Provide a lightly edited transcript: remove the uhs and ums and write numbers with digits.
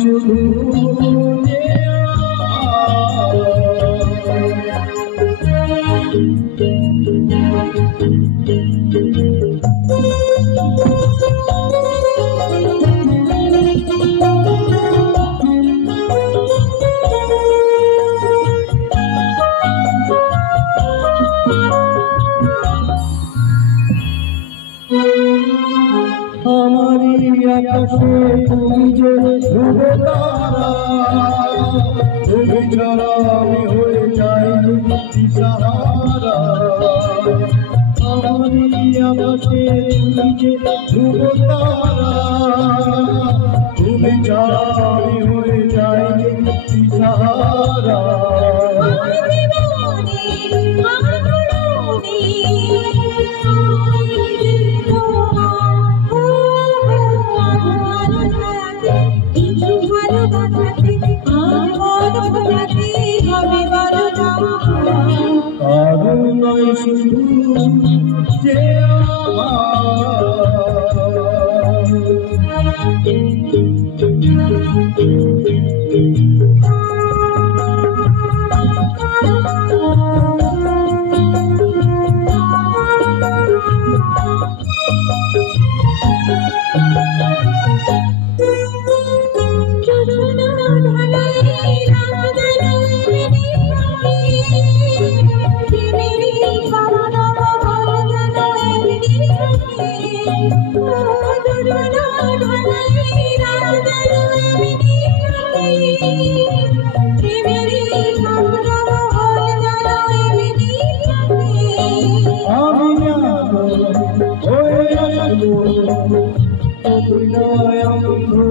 শুধু আমারি আকাশে তুমি যে ধ্রুব তারা, তুমি ছাড়া আমি হয়ে যাই দিশাহারা। আমারি আকাশে তুমি যে ধ্রুব তারা, তুমি ছাড়া আমি হয়ে যাই দিশাহারা। কারণ নয় শুধু যে আমি